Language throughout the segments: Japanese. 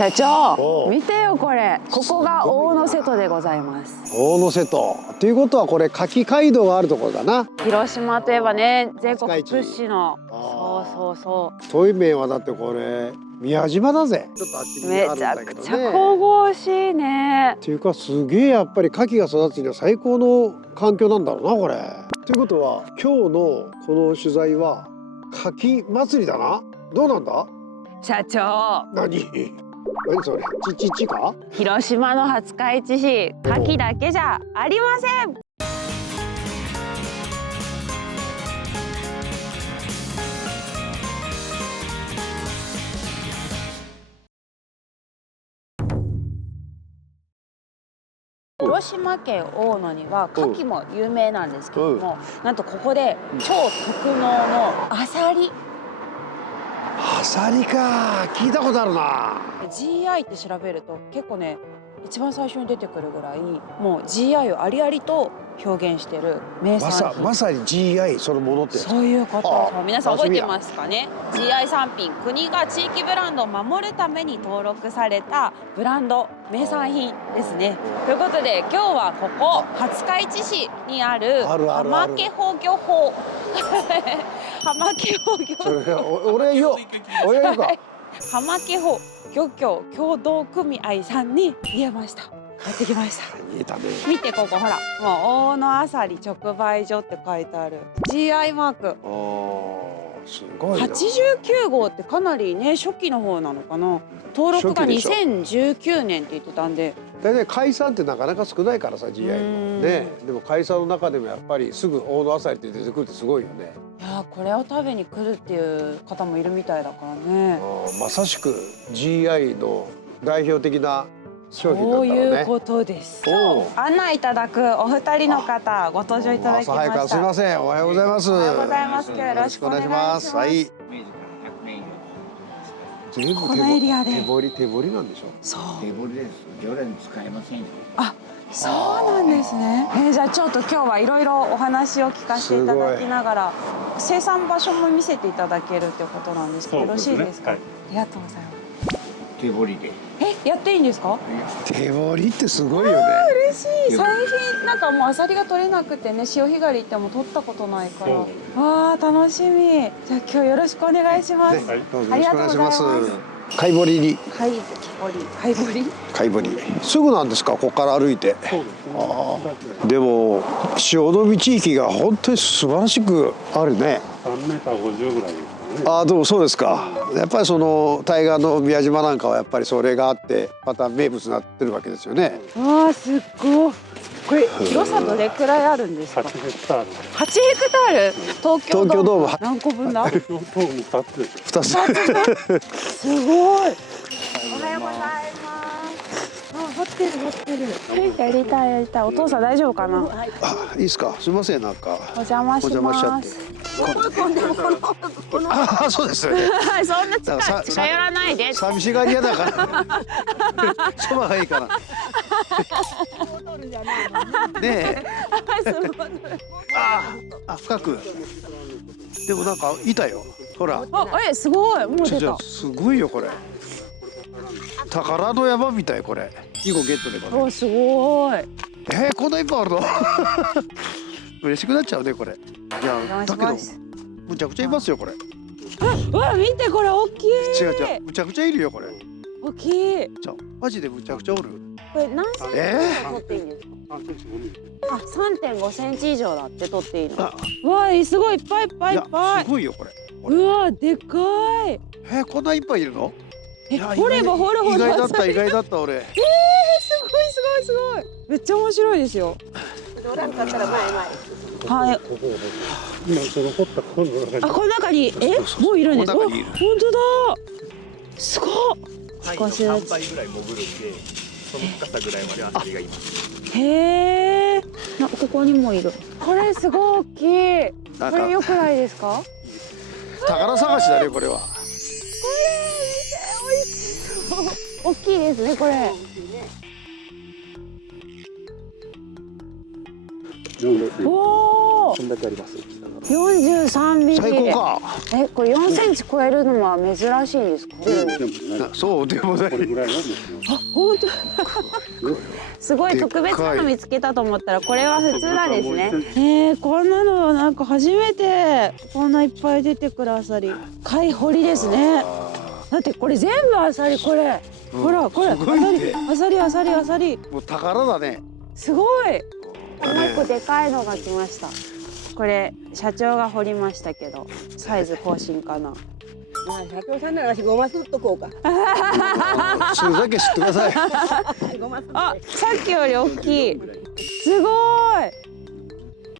社長、見てよこれ。ここが大野瀬戸でございます。大野瀬戸ということはこれ牡蠣街道があるところだな。広島といえばね、全国屈指の。そうそうそう。遠い面はだってこれ宮島だぜ。ちょっとあっちにめあるんちゃだけどね。くちゃ神々しいね。っていうかすげえやっぱり牡蠣が育つには最高の環境なんだろうなこれ。ということは今日のこの取材は牡蠣祭りだな。どうなんだ社長。何それちか。広島の廿日市市、牡蠣だけじゃありません。広島県大野には牡蠣も有名なんですけども、なんとここで超特濃のアサリ。アサリか、聞いたことあるな。 GI って調べると結構ね、一番最初に出てくるぐらいもう GI をありありと表現してる名産品。まさに GI そのものってそういうこと。皆さん覚えてますかね。 GI 産品、国が地域ブランドを守るために登録されたブランド名産品ですね。ということで今日はここ廿日市市にある浜家宝漁法浜家宝漁法、それ俺よか浜家宝漁協協同組合さんに言えました。やってきました。見てここほら、もう大野あさり直売所って書いてある GI マーク。すごいな。89号ってかなりね初期の方なのかな。登録が2019年って言ってたんで。大体海産ってなかなか少ないからさ GI のね。でも海産の中でもやっぱりすぐ大野あさりって出てくるってすごいよね。いやこれを食べに来るっていう方もいるみたいだからね。まさしく GI の代表的な商品なんだろうね。そういうことです。案内いただくお二人の方ご登場いただきました。朝早くからすみません。おはようございます。おはようございます。今日よろしくお願いします。はい。全部このエリアで手彫りなんでしょ。そう。手彫りです。常連使えませんよ。あ、そうなんですね。じゃあちょっと今日はいろいろお話を聞かせていただきながら生産場所も見せていただけるってことなんですけど、よろしいですか。ありがとうございます。手彫りで。やっていいんですか。手彫りってすごいよね。嬉しい。最近なんかもうアサリが取れなくてね、潮干狩り行っても取ったことないから。わあ楽しみ。じゃあ今日よろしくお願いします。どうぞよろしくお願いします。貝彫りに。貝彫り。貝彫り。すぐなんですか、ここから歩いて。でも潮の地域が本当に素晴らしくあるね。3m50ぐらい。でもそうですか。やっぱりその対岸の宮島なんかはやっぱりそれがあってまた名物になってるわけですよね。わあすっごい。これ広さどれくらいあるんですか。8ヘクタール。8ヘクタール。東京ドーム何個分だ。東京ドーム2つ。すごい。おはようございます。掘ってる。やりたい。お父さん大丈夫かな。いいですか。すみませんなんか。お邪魔します。そうですね。そんな近寄らないで。寂しがり屋だから。そばがいいかな。ねえ。深く。でもなんかいたよ。ほら。すごい。もう出た。すごいよこれ。宝の山みたいこれ。2個ゲットでこれ。すごい。こんないっぱいあるの。嬉しくなっちゃうねこれ。いやだけどむちゃくちゃいますよこれ。わ見てこれ大きい。違うむちゃくちゃいるよこれ。大きい。マジでむちゃくちゃおる。これ何センチ取っていいんですか。3.5センチ以上だって取っていいの。わあすごいいっぱい。すごいよこれ。うわでかい。こんないっぱいいるの。掘れば掘るほど。意外だった俺。すごい。めっちゃ面白いですよ。はい。今その掘ったこの中に。この中にもういるんです。本当だ。すごい。少しずつ。3倍ぐらい潜るんで、その深さぐらいまでアサリがいます。へえ。ここにもいる。これすごい大きい。これ良くないですか。宝探しだねこれは。美味しそう。大きいですねこれ。おお。こんだけあります。43ミリ。最高か。え、これ4センチ超えるのは珍しいんですか。そうでもない。これぐらいなんですよ。本当。すごい特別なの見つけたと思ったら、これは普通なんですね。こんなのなんか初めて、こんないっぱい出てくるアサリ。貝掘りですね。だってこれ全部アサリ、これ。ほら、これ、すごいねアサリ、アサリ、アサリ。もう宝だね。すごい。もう一個でかいのが来ました。これ社長が掘りましたけど、サイズ更新かな。まあ社長さんなら私ごますっとこうか。それだけ知ってください。ごますって。あ、さっきより大きい。すごい。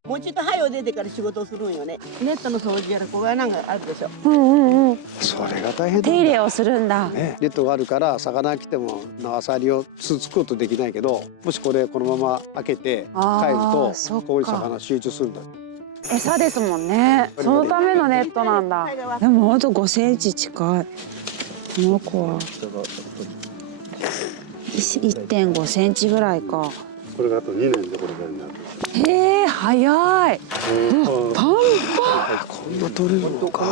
もうちょっと早う出てから仕事をするんよね。ネットの掃除やらこがなんかあるでしょ。それが大変だ。手入れをするんだ。ね、ネットがあるから魚来てもアサリをつつくことできないけど、もしこれこのまま開けて帰るとそっかこういう魚集中するんだ。餌ですもんね。そのためのネットなんだ。でもほんと5センチ近い。この子は1.5センチぐらいか。これがあと2年でこれぐらいになる。へえ、早い。パンこんな取れるのか。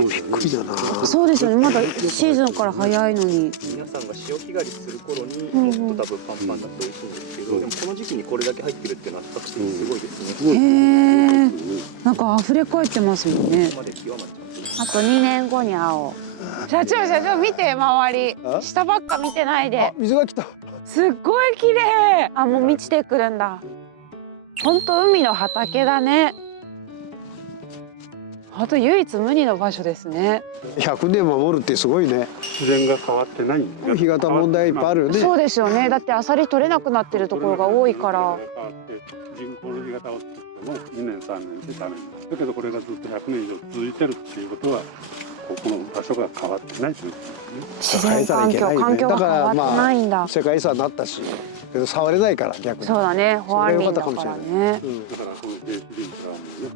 びっくりだな。パン。そうですよね。まだシーズンから早いのに。皆さんが潮干狩りする頃にもっと多分パンパンだって美味しいんですけど、でもこの時期にこれだけ入ってるっていうのは比較的すごいですね。へえ。なんか溢れ返ってますもんね。ここまで極まっちゃうんです。あと2年後に会おう。社長見て周り。あ下ばっか見てないであ、。水が来た。すっごい綺麗。あ、もう満ちてくるんだ。本当海の畑だね。本当唯一無二の場所ですね。100年守るってすごいね。自然が変わってないんだよ。干潟問題いっぱいあるよね。そうですよね。だってアサリ取れなくなってるところが多いから。人工の干潟を作っても2年3年でダメになる。だけどこれがずっと100年以上続いてるっていうことは、ここの場所が変わってないということですね。自然環境が変わってないんだ。世界遺産になったし、けど触れないから逆に。そうだね。保安林だからね。だからこの平地林からもね、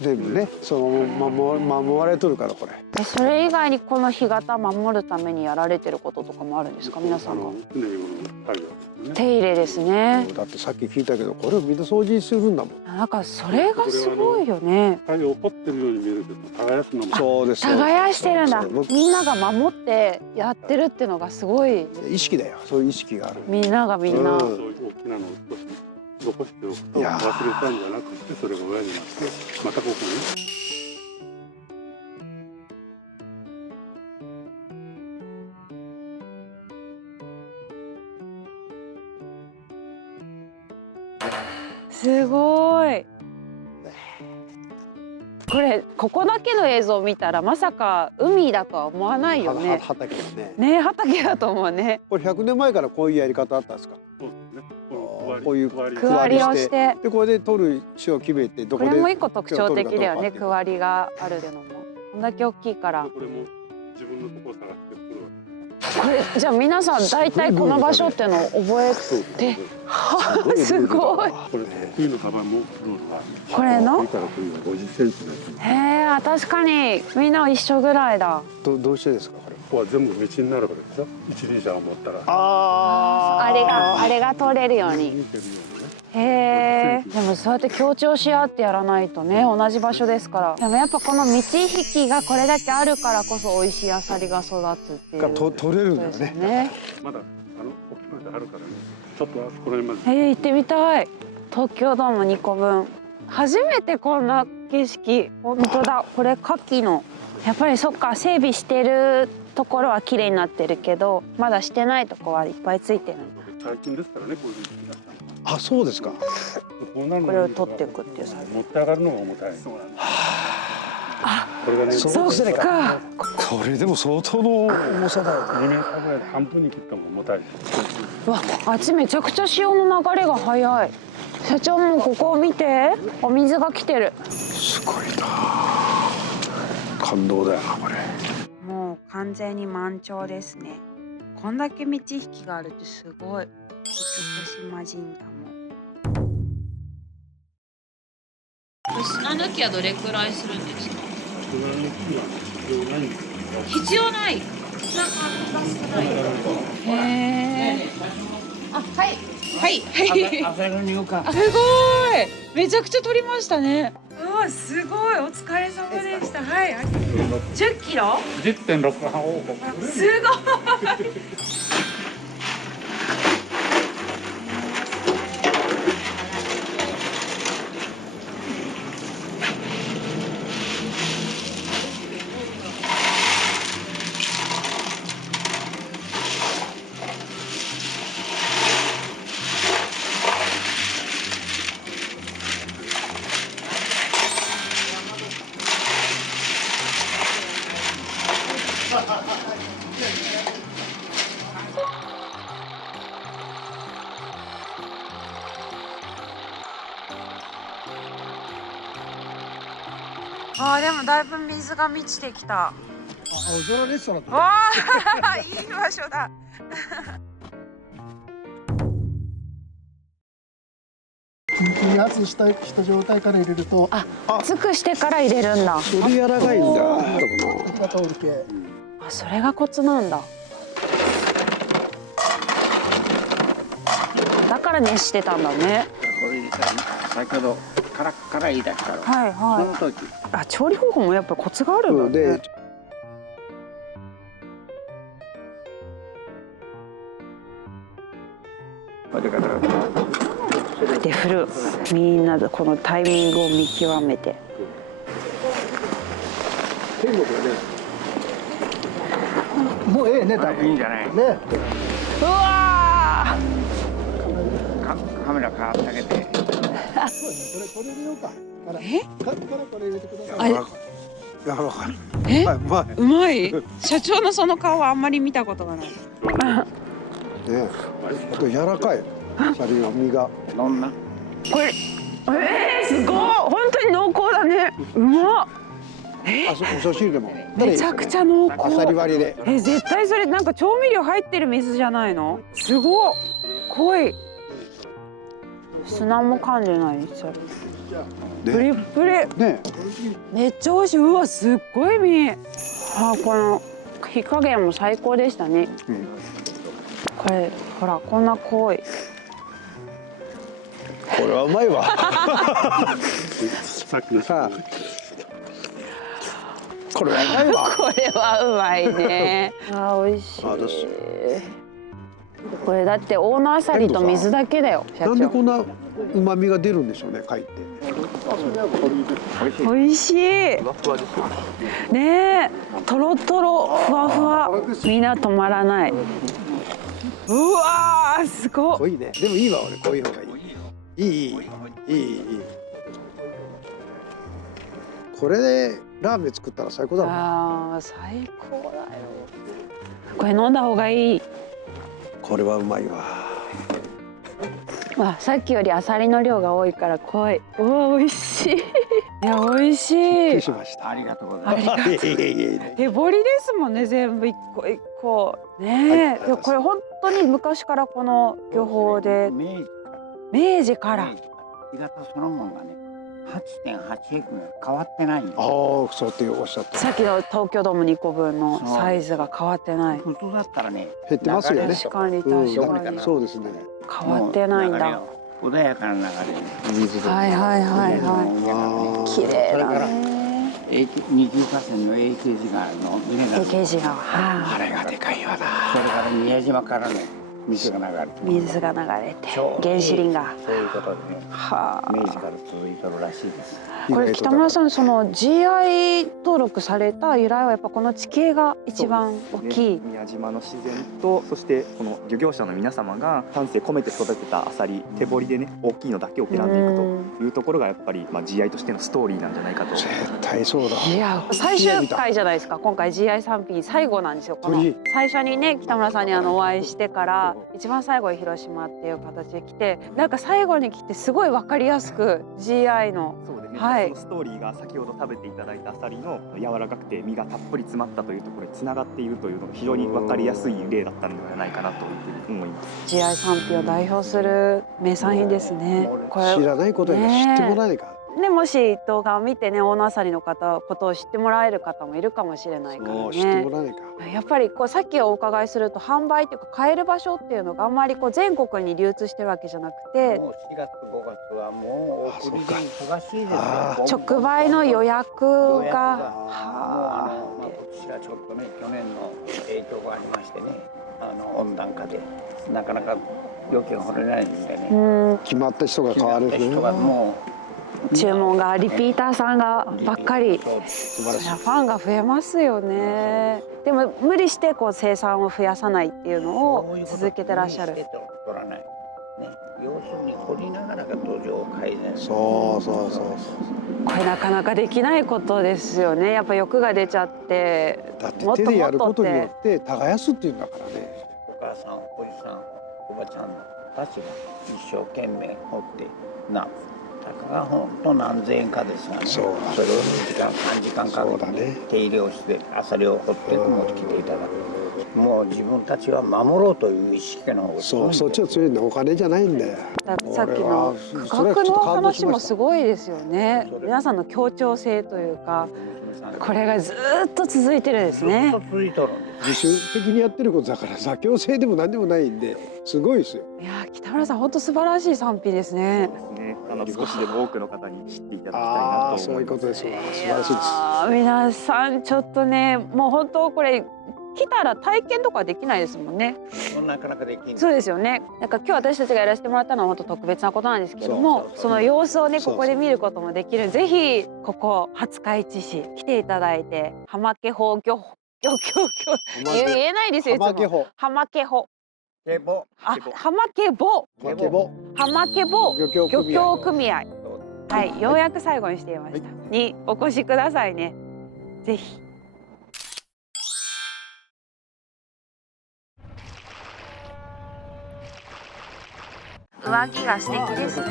全部ね、その守られとるからこれ。それ以外にこの干潟守るためにやられてることとかもあるんですか、皆さんが。常日頃の作業ですよね。手入れですね。だってさっき聞いたけど、これをみんな掃除するんだもん。なんかそれがすごいよね。作業を起こってるように見えるけど、耕すのもそうです。耕してるんだそう僕。みんなが守ってやってるっていうのがすごい。意識だよ。そういう意識がある。みんながみんな。そういう大きなのを少し残しておくと忘れたんじゃなくて、それが親になってまたここに。すごい。これここだけの映像を見たらまさか海だとは思わないよね。畑だね。ね、畑だと思うね。これ100年前からこういうやり方あったんですか。そうですね。こういう区割りをして。でこれで取る種を決めてどこで。これも一個特徴的だよね。区割りがあるのも。こんだけ大きいから。これも自分のところを探してくるわけ。これじゃあ皆さん大体この場所っていうのを覚えて。すごい。これ冬のカバンもどうか。これの？冬から冬は50センチです。へえ、確かにみんな一緒ぐらいだ。どうしてですかこれ。ここは全部道になるわけでしょ。一輪車を持ったら。あれが通れるように。見てるようにね。へえ。でもそうやって協調し合ってやらないとね、同じ場所ですから。でもやっぱこの満ち引きがこれだけあるからこそ美味しいアサリが育つっていう。取れるんだよね。まだ大きくなってあるからね。ちょっとあそこら辺まで。行ってみたい。東京ドーム2個分。初めてこんな景色。本当だ。これ牡蠣の。やっぱりそっか、整備してるところは綺麗になってるけど、まだしてないとこはいっぱいついてる。最近ですからね、こういう時期だったの。あ、そうですか。これを取っていくっていう作業。持って上がるのが重たい。そうなんです。これがね、そっか。これでも相当の重さだよね。2メーターぐらいで半分に切ったのが重たい。わ、あっちめちゃくちゃ潮の流れが速い。社長もここを見て、お水が来てる。すごいな。感動だよなこれ。もう完全に満潮ですね。こんだけ満ち引きがあるってすごい。厳島神社も。砂抜きはどれくらいするんですか？必要ない。砂が少ない。へえ。あ、はいはいはい。朝の入荷。すごい。めちゃくちゃ取りましたね。ーすごいお疲れ様でした。はい。10キロ10.6半王国。すごい。あーでもだいぶ水が満ちてきた。青空レストランだ。わあいい場所だ。キンキンに熱くした状態から入れると熱くしてから入れるんだ。それ柔らかいんだ。火が通る系。あ、それがコツなんだ。だから熱してたんだね。これ先ほどカラッカラいだから。はいはい。その時。あ、調理方法もやっぱコツがあるんだね。で、これからで振る。みんなでこのタイミングを見極めて。天国だね。もうええね、多分。いいんじゃない。ね。うわカメラ変わってあげて。そうですね。これ入れようか。からこれ入れてください。柔らかい。柔らかい。えはい、うまー、うまい。社長のその顔はあんまり見たことがない。い。ね。あと柔らかい。シャリの身が。どんな。これ、すごい。本当に濃厚だね。うまっ。あ、味噌汁でも。めちゃくちゃ濃あさり厚。割りで。絶対それなんか調味料入ってる水じゃないの？すごい。濃い。砂も感じない。それ。プリップリ。ね。めっちゃ美味しい。うわ、すっごい身。あ、この火加減も最高でしたね。うんこれほらこんな濃い。これはうまいわ。さっきのさあ。これはうまいわ。これはうまいね。あ、美味しい。あ、どうしこれだって大野あさりと水だけだよ、社長。なんでこんな旨味が出るんでしょうね、貝って。美味しい。ねえ、とろとろ、ふわふわ、みんな止まらない。うわー、すごい。濃いね。でもいいわ、俺こういうのがいい。いい。これでラーメン作ったら最高だろうな。ああ、最高だよ。これ飲んだ方がいい。これはうまいわ。あ、さっきよりアサリの量が多いから濃い。うわ、美味しい。いや、美味しい。しました。ありがとうございます。ありがとう。手彫りですもんね、全部一個一個。ねえ、いや、これ本当に昔からこの漁法で。明治から干潟そのものがね 8.8 ヘクが変わってないんです。ああ、そうっておっしゃった。さっきの東京ドーム2個分のサイズが変わってない。普通だったらね減ってますよね。確かに確かに。そうですね。変わってないんだ。穏やかな流れ水ではいはい。綺麗だね。二級河川の永慶寺川の峰が永慶寺川。あれがでかいわな。それから宮島からね水が流れて水が流れて原始林が。そういうことでねはあ。明治から続いてるらしいです。これ北村さん、その GI 登録された由来はやっぱこの地形が一番大きい。宮島の自然と、そしてこの漁業者の皆様が丹精込めて育てたアサリ、手掘りでね大きいのだけを選んでいくというところがやっぱりGI としてのストーリーなんじゃないかと。絶対そうだ。いや、最終回じゃないですか。今回 GI 産品最後なんですよ。この最初にね、北村さんにお会いしてから一番最後に広島っていう形で来て、なんか最後に来てすごい分かりやすく GI の。そうですね、はい、そのストーリーが先ほど食べていただいたアサリの柔らかくて身がたっぷり詰まったというところにつながっているというのが非常に分かりやすい例だったのではないかなというふうに思います。 GI 産品を代表する名産品ですね。これ知らないことには知ってもらえないか。ね、もし動画を見てね、大野あさりのことを知ってもらえる方もいるかもしれないからそう知ってねも。らえないか。やっぱりこうさっきお伺いすると販売っていうか買える場所っていうのがあんまりこう全国に流通してるわけじゃなくて、もう4月5月はもう送りで忙しいですよ。あ直売の予約予約がもうまあ今年はちょっとね去年の影響がありましてね、温暖化でなかなか料金が掘れないんでね。決まった人が変わるね。人がも注文がリピーターさんがばっかり。そう素晴らしいそりゃ。ファンが増えますよね。でも無理してこう生産を増やさないっていうのを続けてらっしゃる。取らない。ね、要するに掘りながらが土壌を改善する。そうそうそうこれなかなかできないことですよね。やっぱ欲が出ちゃってだってもっと手でやるもっとってことによって耕すっていうんだからね。お母さん、おじさん、おばちゃんたちが一生懸命掘ってたかがほんと何千円かですがね。そうだねそれを2時間3時間かけて、そうだね手入れをしてアサリを掘って持ってきていただく。もう自分たちは守ろうという意識の方がそう、そっちは強いんだ。お金じゃないんだよ。さっきの価格の話もすごいですよね。皆さんの協調性というか、これがずっと続いてるんですね。ずっと続いとるんです。自主的にやってることだから妥協性でも何でもないんで、すごいですよ。いやー、北村さん本当素晴らしい賛否ですね。そうですね。少しでも多くの方に知っていただきたいあなあ、そういうと思います。ことですわ。素晴らしいです。皆さんちょっとね、もう本当これ来たら体験とかできないですもんね。なかなかできない。そうですよね。なんか今日私たちがやらせてもらったのは本当特別なことなんですけども、その様子をねここで見ることもできる。ぜひここ廿日市市来ていただいて、浜家宝漁言えないですよいつも。浜家宝浜家宝。ケボ。あ、浜家宝。浜家宝浜家宝漁協漁組合協組合。はい、ようやく最後にしていました。にお越しくださいね。ぜひ。上着が素敵ですね。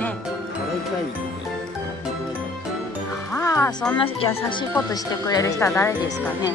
ああ、そんな優しいことしてくれる人は誰ですかね。